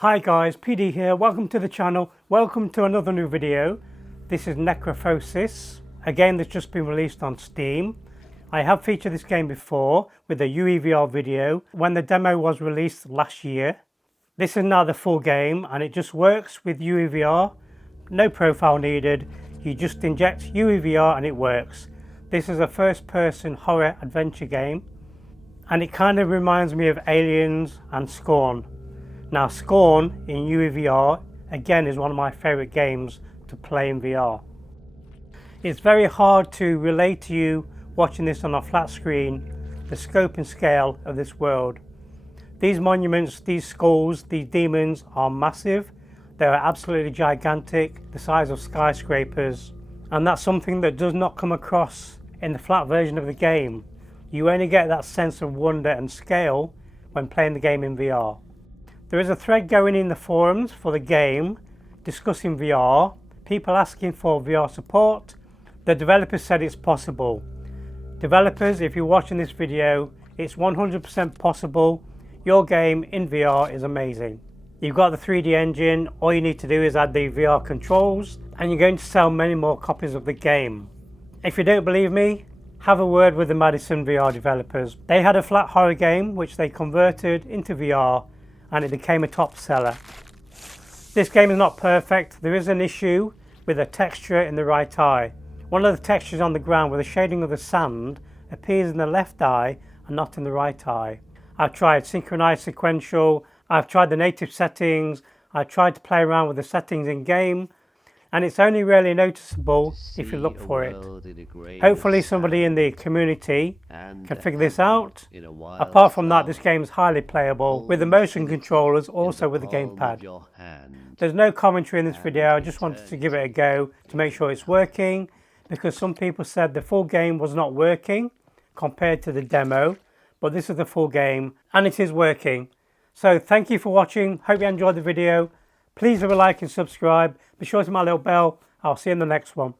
Hi guys, PD here. Welcome to the channel. Welcome to another new video. This is Necrophosis, a game that's just been released on Steam. I have featured this game before with a UEVR video when the demo was released last year. This is now the full game and it just works with UEVR. No profile needed. You just inject UEVR and it works. This is a first-person horror adventure game and it kind of reminds me of Aliens and Scorn. Now Scorn in UEVR again is one of my favourite games to play in VR. It's very hard to relate to you watching this on a flat screen, the scope and scale of this world. These monuments, these skulls, these demons are massive. They are absolutely gigantic, the size of skyscrapers, and that's something that does not come across in the flat version of the game. You only get that sense of wonder and scale when playing the game in VR. There is a thread going in the forums for the game discussing VR, people asking for VR support. The developers said it's possible. Developers, if you're watching this video, it's 100% possible. Your game in VR is amazing. You've got the 3D engine, all you need to do is add the VR controls and you're going to sell many more copies of the game. If you don't believe me, have a word with the Madison VR developers. They had a flat horror game which they converted into VR and it became a top seller. This game is not perfect. There is an issue with a texture in the right eye. One of the textures on the ground where the shading of the sand appears in the left eye and not in the right eye. I've tried synchronized sequential, I've tried the native settings, I've tried to play around with the settings in game, and it's only really noticeable if you look for it. Hopefully somebody in the community can figure this out. Apart from that, this game is highly playable with the motion controllers, also with the gamepad. There's no commentary in this video, I just wanted to give it a go to make sure it's working, because some people said the full game was not working compared to the demo, but this is the full game and it is working. So thank you for watching, hope you enjoyed the video. Please leave a like and subscribe. Be sure to hit my little bell. I'll see you in the next one.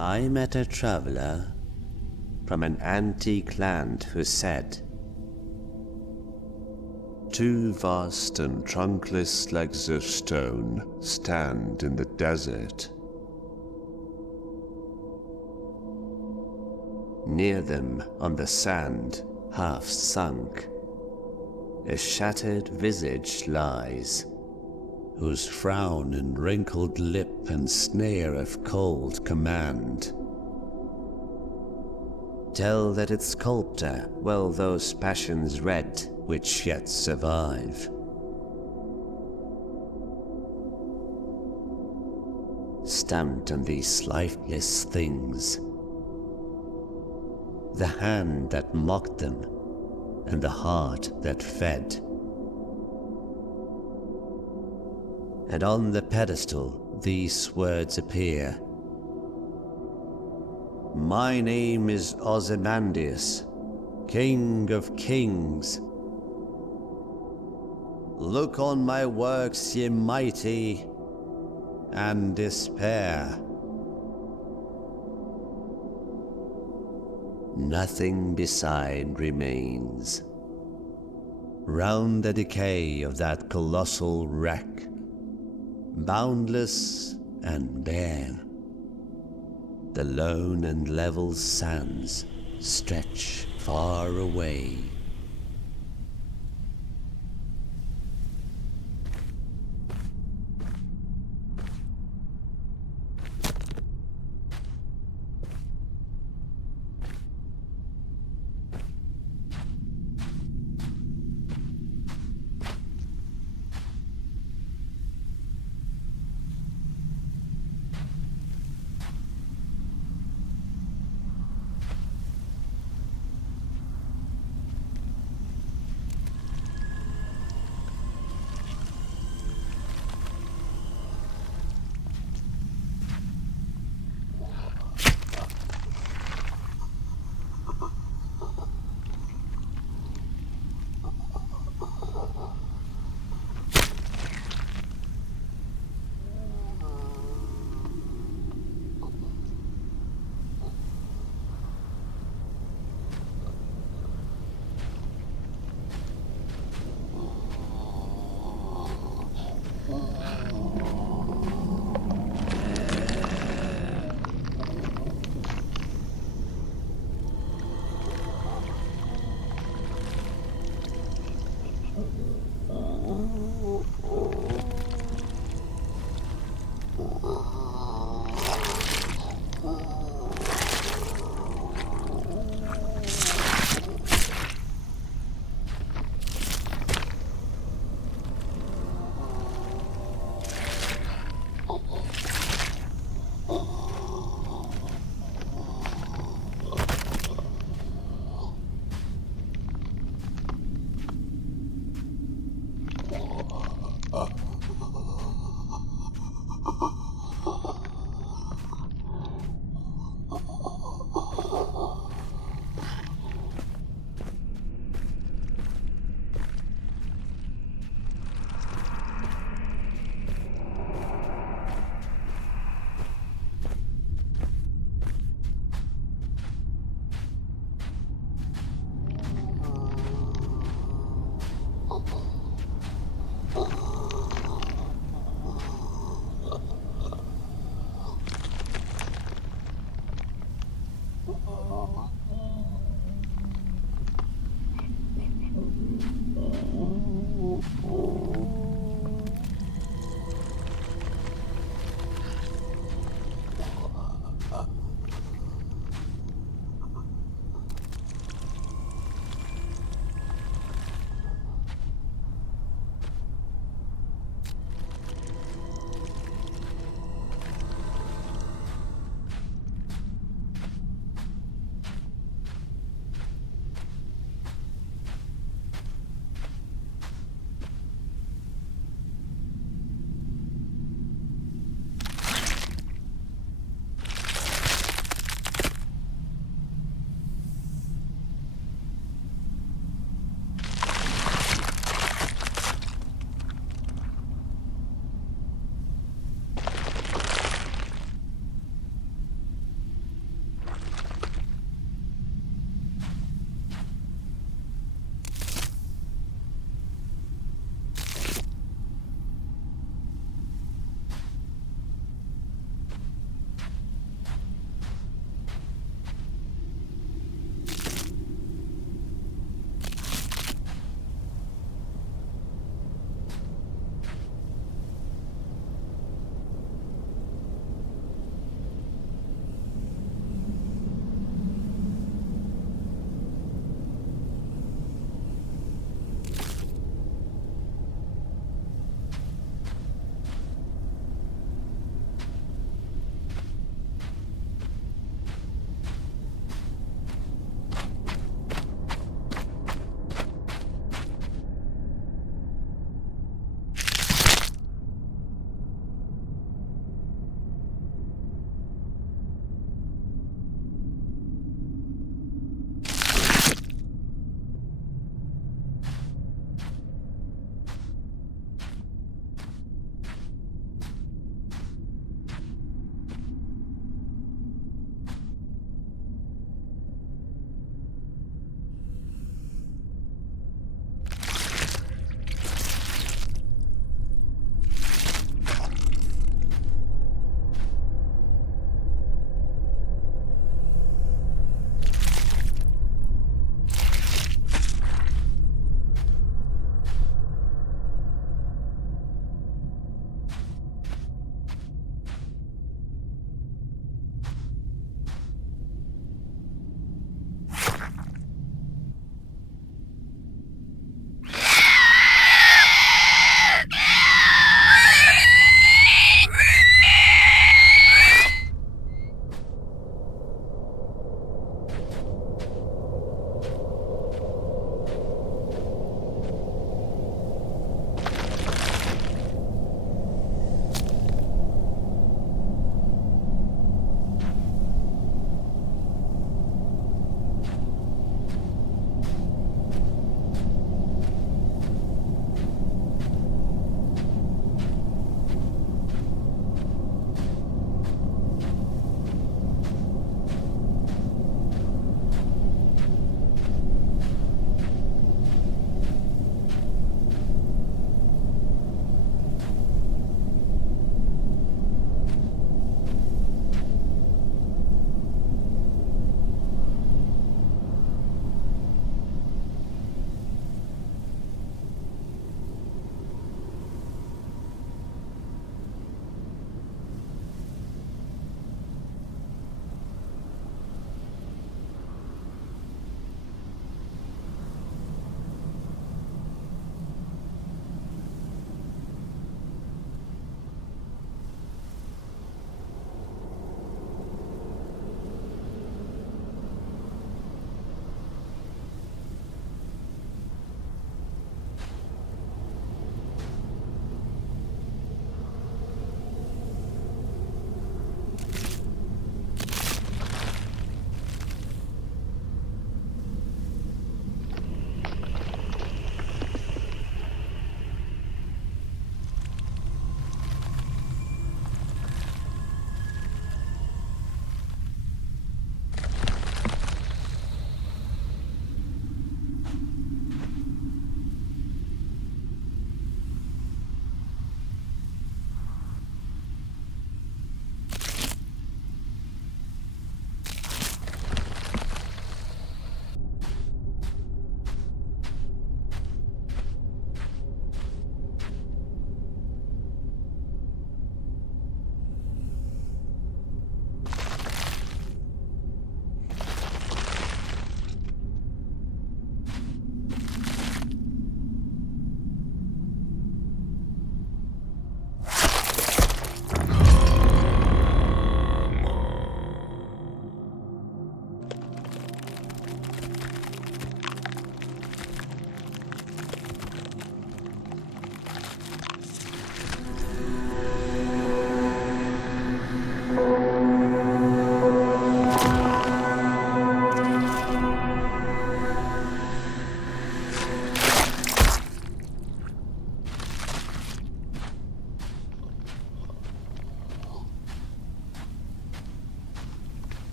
I met a traveler from an antique land who said, Two vast and trunkless legs of stone stand in the desert. Near them, on the sand, half sunk, a shattered visage lies, whose frown and wrinkled lip and sneer of cold command tell that its sculptor well those passions read which yet survive. Stamped on these lifeless things, the hand that mocked them, and the heart that fed. And on the pedestal these words appear: My name is Ozymandias, King of Kings. Look on my works, ye mighty, and despair. Nothing beside remains. Round the decay of that colossal wreck, boundless and bare, the lone and level sands stretch far away.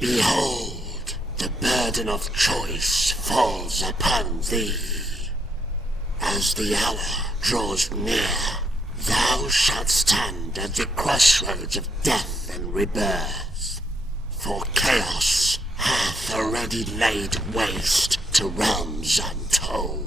Behold, the burden of choice falls upon thee. As the hour draws near, thou shalt stand at the crossroads of death and rebirth. For chaos hath already laid waste to realms untold.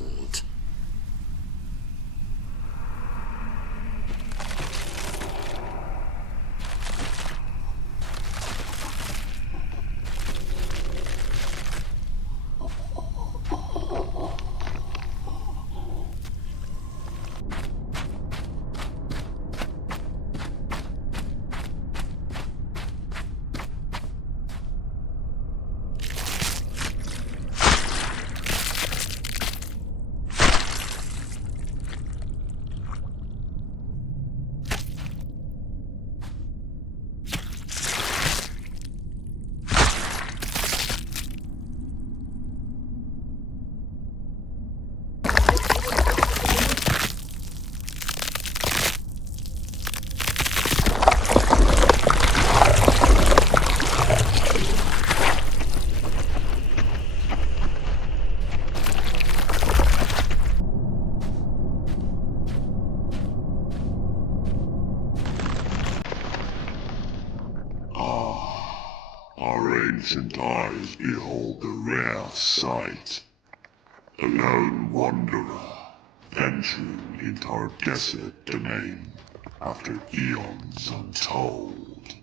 Our ancient eyes behold the rare sight. A lone wanderer venturing into our desolate domain after eons untold.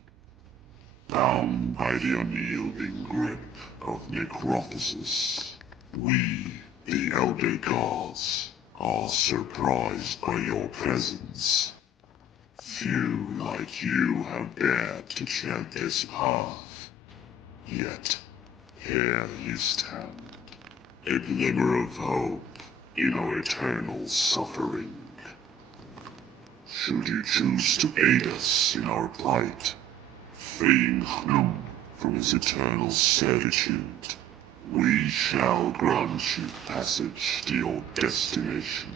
Bound by the unyielding grip of Necrophosis, we, the Elder Gods, are surprised by your presence. Few like you have dared to tread this path. Yet, here you stand, a glimmer of hope in our eternal suffering. Should you choose to aid us in our plight, freeing Hnum from his eternal servitude, we shall grant you passage to your destination.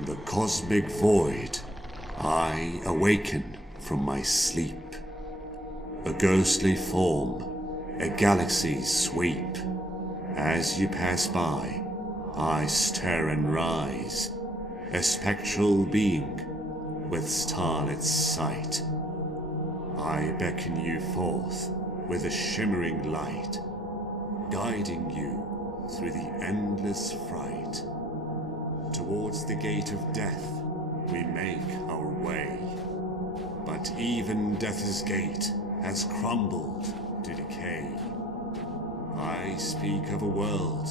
In the cosmic void, I awaken from my sleep. A ghostly form, a galaxy's sweep. As you pass by, I stir and rise, a spectral being with starlit sight. I beckon you forth with a shimmering light, guiding you through the endless fright. Towards the gate of death we make our way, but even death's gate has crumbled to decay. I speak of a world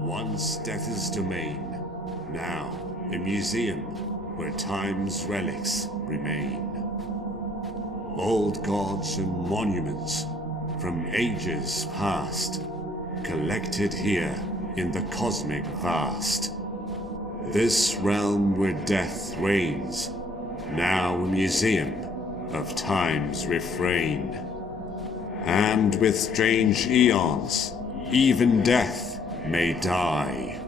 once death's domain, now a museum where time's relics remain. Old gods and monuments from ages past, collected here in the cosmic vast. This realm where death reigns, now a museum of time's refrain. And with strange eons, even death may die,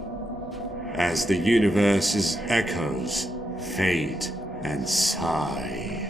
as the universe's echoes fade and sigh.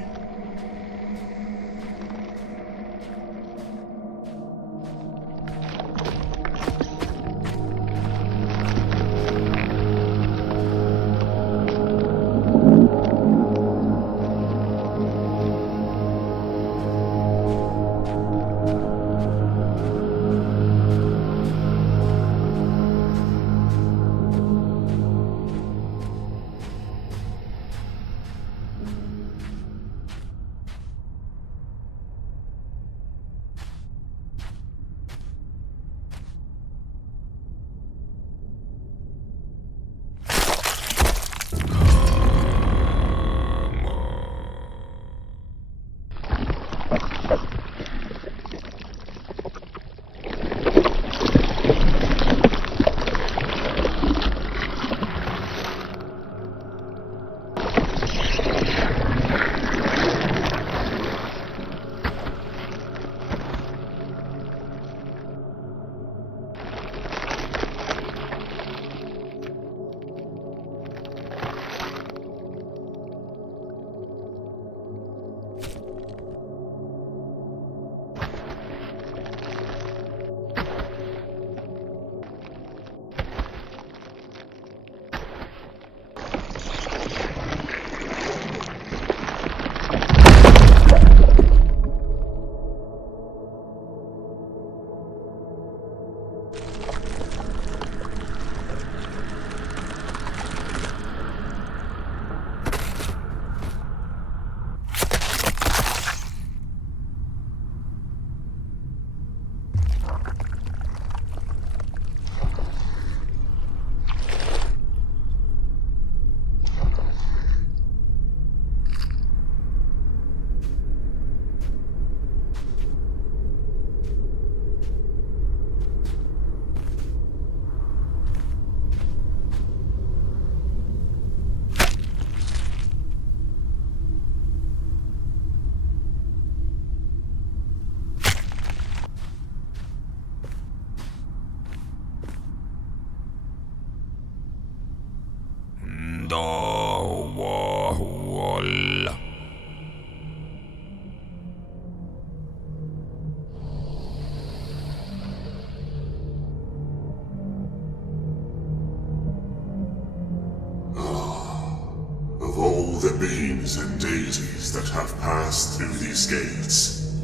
Of all the beings and deities that have passed through these gates,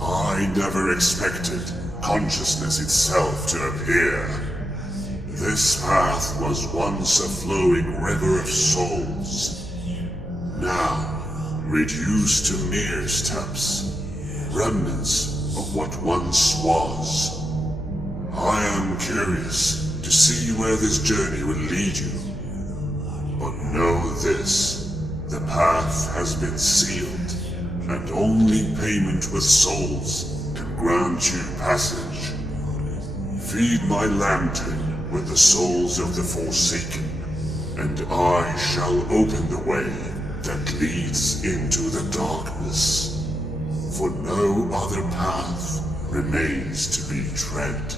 I never expected consciousness itself to appear. This path was once a flowing river of souls, now reduced to mere steps, remnants of what once was. I am curious to see where this journey will lead you. But know this, the path has been sealed, and only payment with souls can grant you passage. Feed my lantern with the souls of the Forsaken, and I shall open the way that leads into the darkness. For no other path remains to be tread.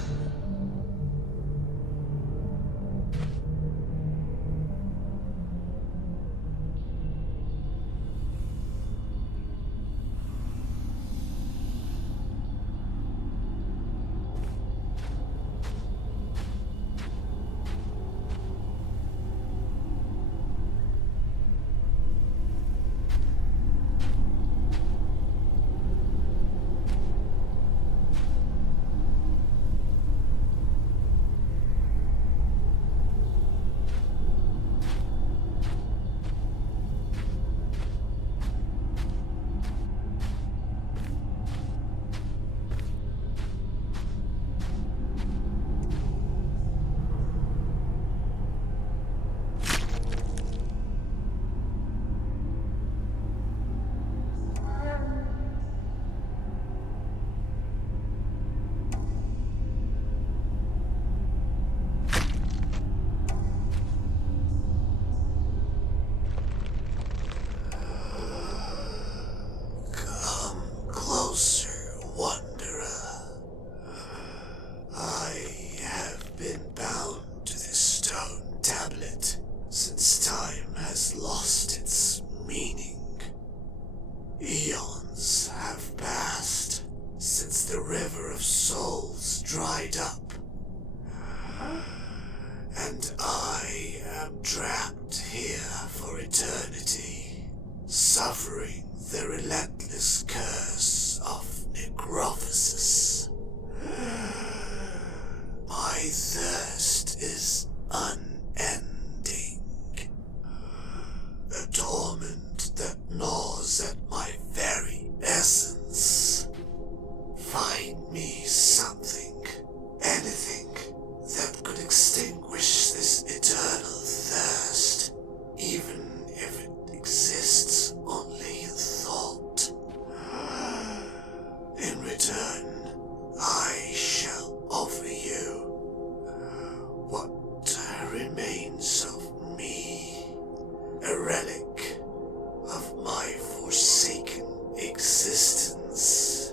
harboring the relentless curse of Necrophosis. My thirst is unending, a torment that gnaws at my very essence. Find me something, anything, that could extinguish this eternal thirst, even if it exists only in thought. In return, I shall offer you what remains of me, a relic of my forsaken existence.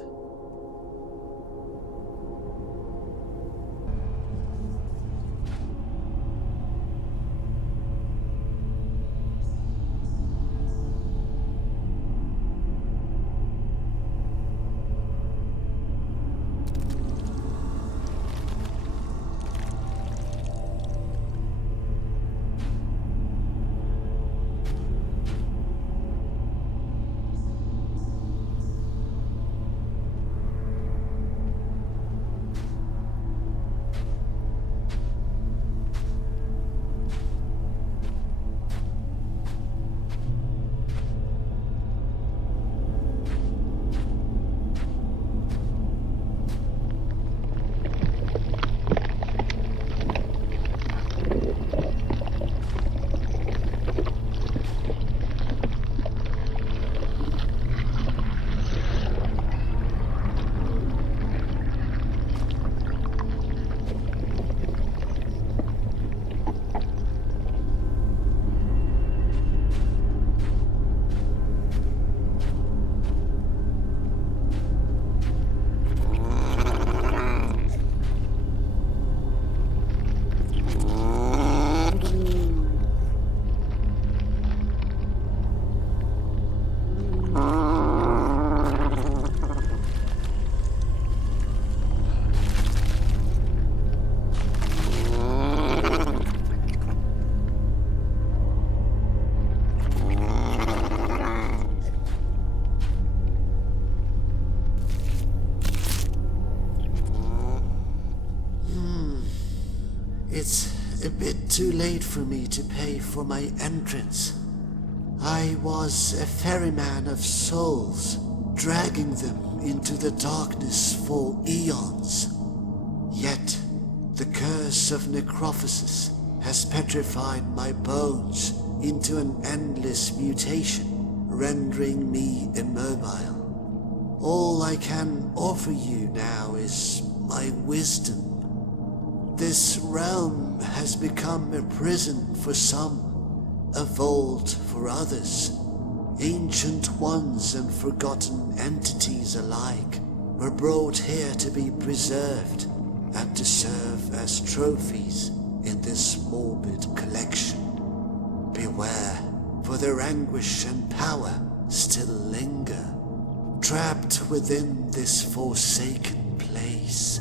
It's a bit too late for me to pay for my entrance. I was a ferryman of souls, dragging them into the darkness for eons. Yet, the curse of Necrophosis has petrified my bones into an endless mutation, rendering me immobile. All I can offer you now is my wisdom. This realm has become a prison for some, a vault for others. Ancient ones and forgotten entities alike were brought here to be preserved and to serve as trophies in this morbid collection. Beware, for their anguish and power still linger, trapped within this forsaken place.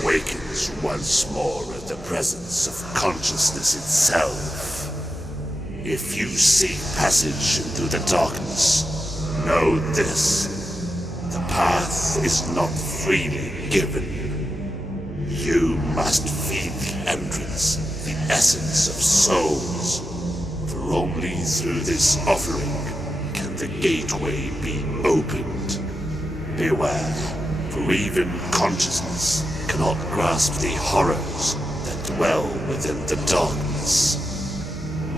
awakens once more at the presence of consciousness itself. If you seek passage into the darkness, know this: the path is not freely given. You must feed the entrance, the essence of souls, for only through this offering can the gateway be opened. Beware, for even consciousness cannot grasp the horrors that dwell within the darkness.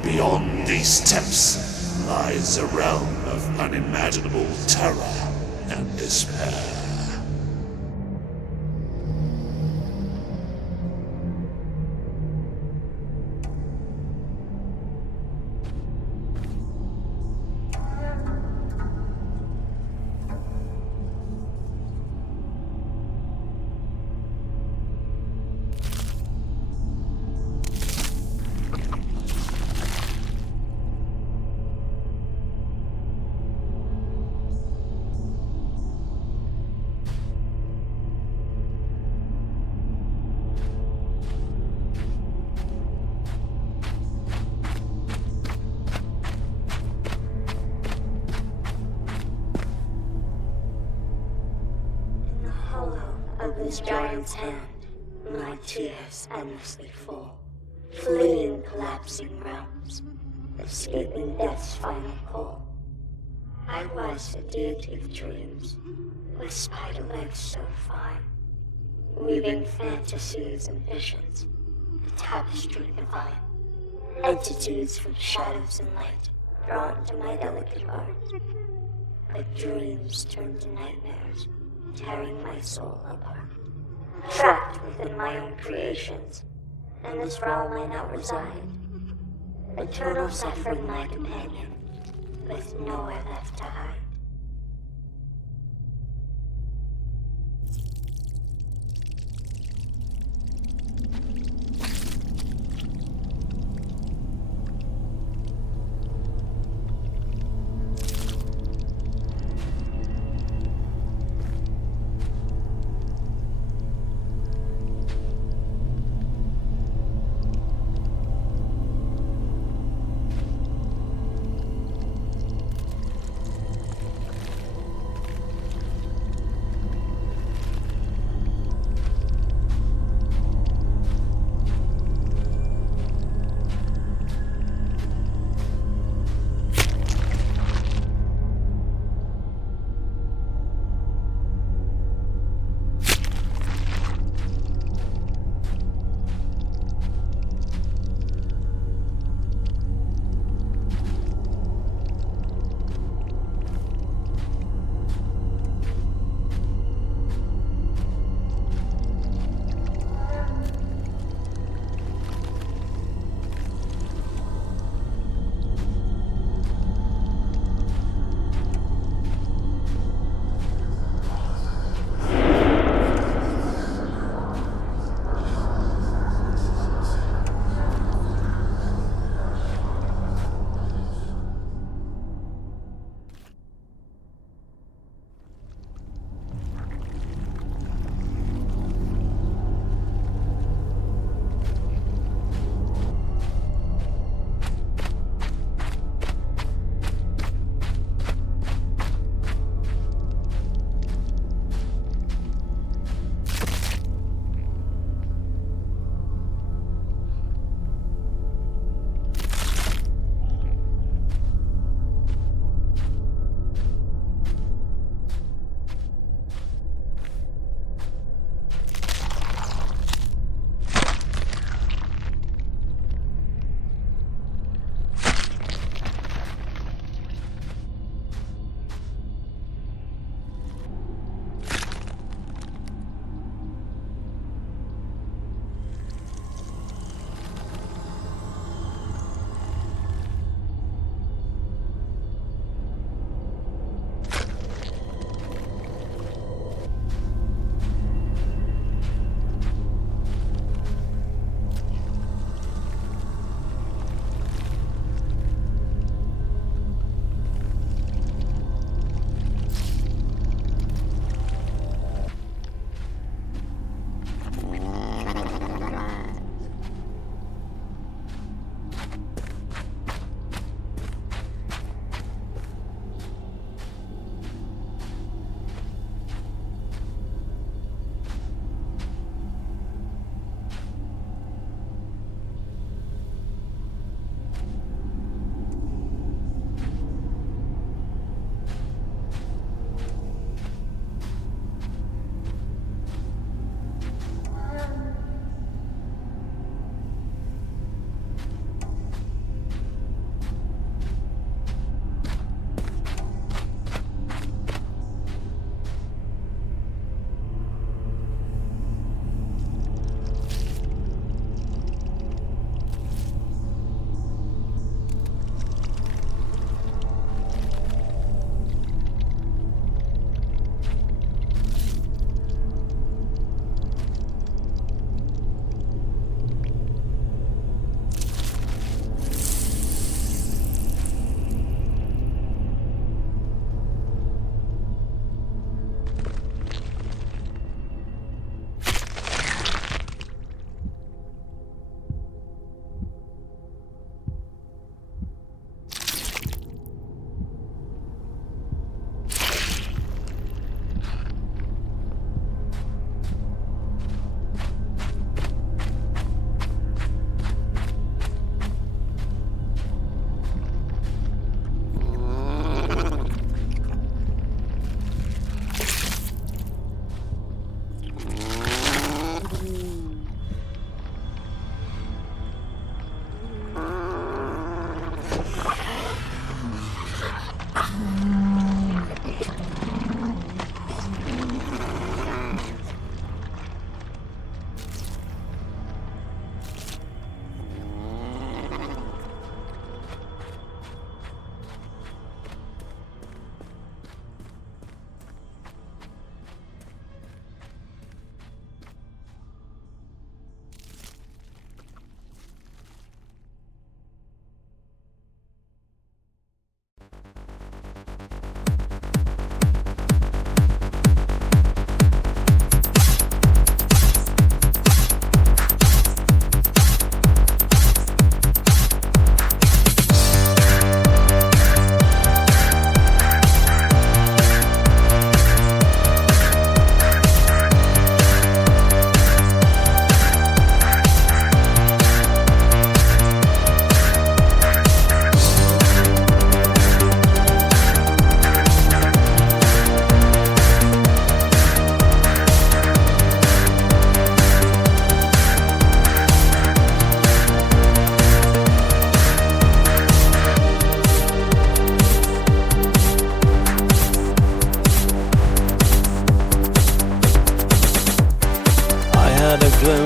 Beyond these steps lies a realm of unimaginable terror and despair. Of this giant's hand, my tears endlessly fall, fleeing collapsing realms, escaping death's final call. I was a deity of dreams, with spider legs so fine, weaving fantasies and visions, the tapestry divine, entitudes from shadows and light, drawn to my delicate art. But dreams turned to nightmares, tearing my soul apart. Trapped within my own creations, in this realm I now reside. Eternal suffering my companion, with nowhere left to hide.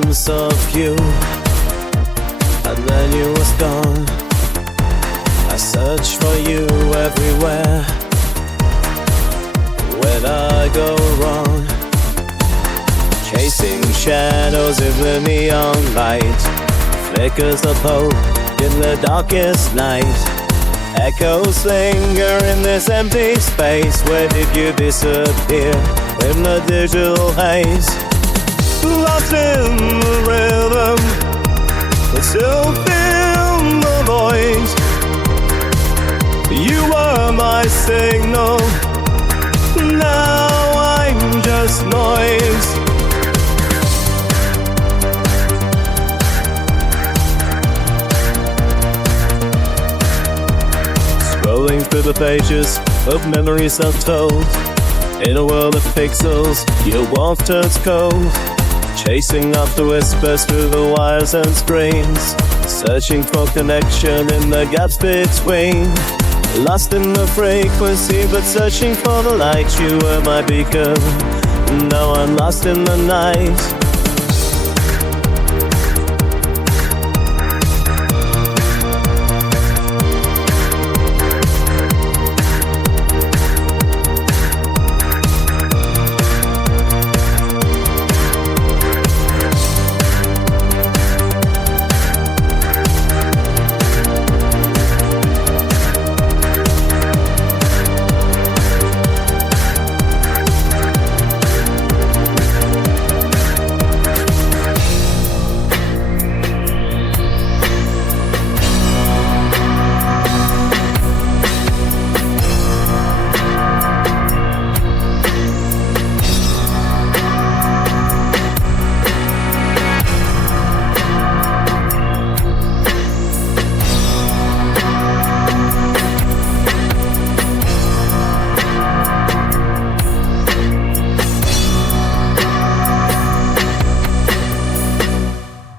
glimpse of you, and then you was gone. I search for you everywhere. Where'd I go wrong? Chasing shadows in the neon light, flickers of hope in the darkest night. Echoes linger in this empty space. Where did you disappear in the digital haze? Lost in the rhythm, but still feel the voice. You were my signal, now I'm just noise. Scrolling through the pages of memories untold, in a world of pixels, your warmth turns cold. Chasing after whispers through the wires and screens, searching for connection in the gaps between. Lost in the frequency, but searching for the light. You were my beacon, now I'm lost in the night.